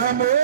Come on.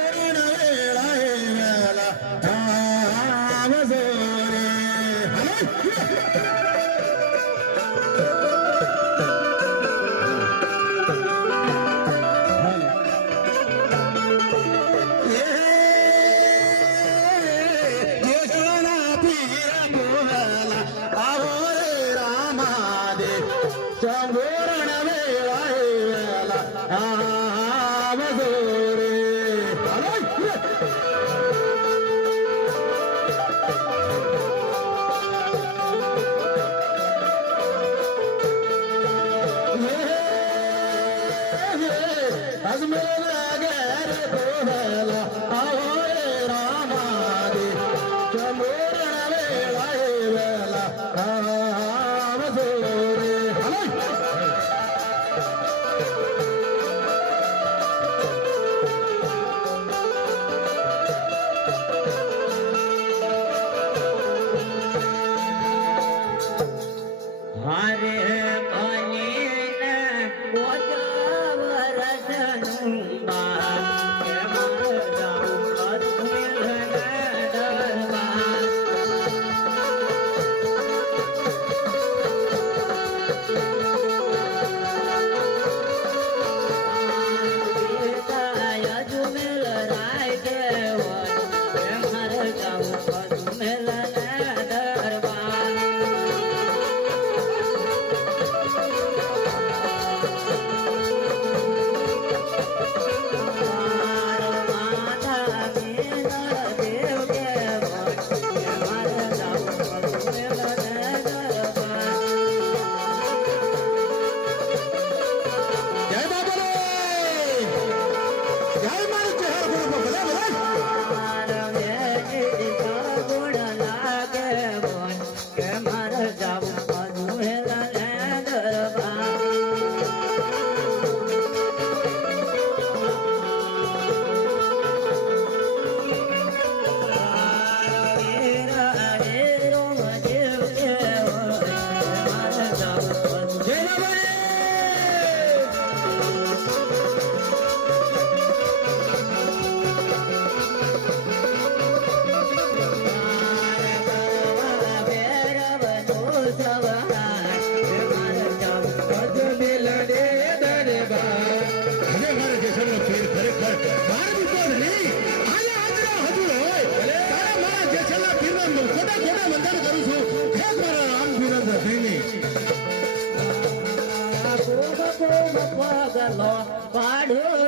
Bye.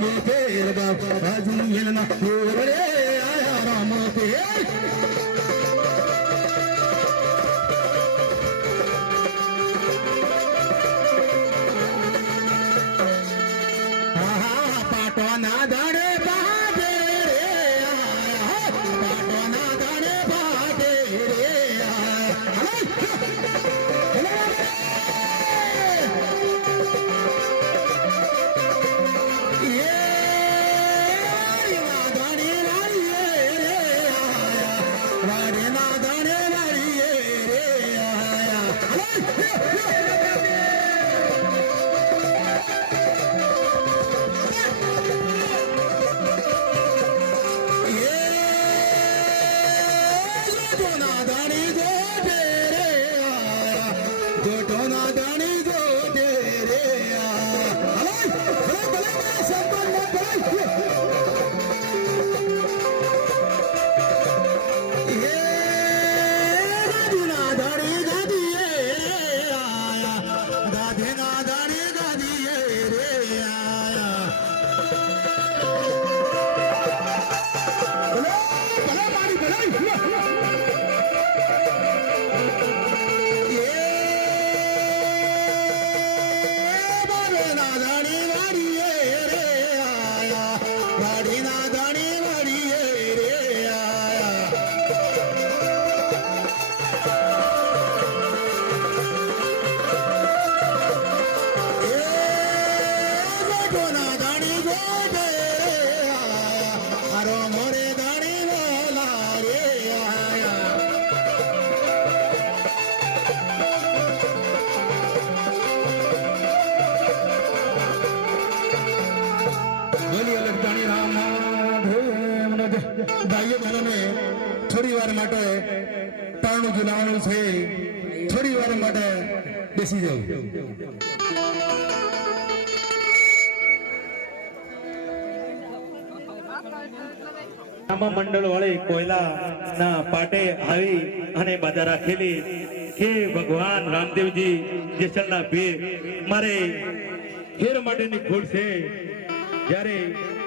Ramu பேர் பாபா அஜும் என நூரே ஆயா ராமு பேர் બેસી જવું મંડળ વાળી કોયલા ના પાટે આવી અને બાધા રાખેલી કે ભગવાન રામદેવજી જેસલના પીર, મારે ખેર માટેની ખોટ છે. જ્યારે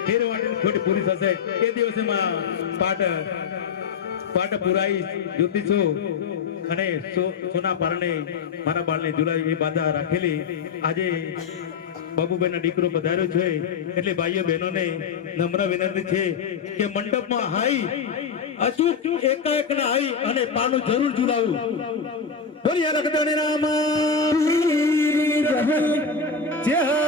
હેર માટેની ખોટ પૂરી થશે, એ દિવસે માં પાટ પાટ પુરાઈ જોતી છું. અને સોના પારણે મારા બાળને ઝુલાવી એ બાધા રાખેલી. આજે બાબુભાઈ દીકરો પધાર્યો છે. એટલે ભાઈઓ બહેનોને નમ્ર વિનંતી છે કે મંડપમાં હાઈ, અચૂક એકાએક ના હાઈ અને પાનું જરૂર જુલાવું બોલીએ રખદણી રામા. જય હો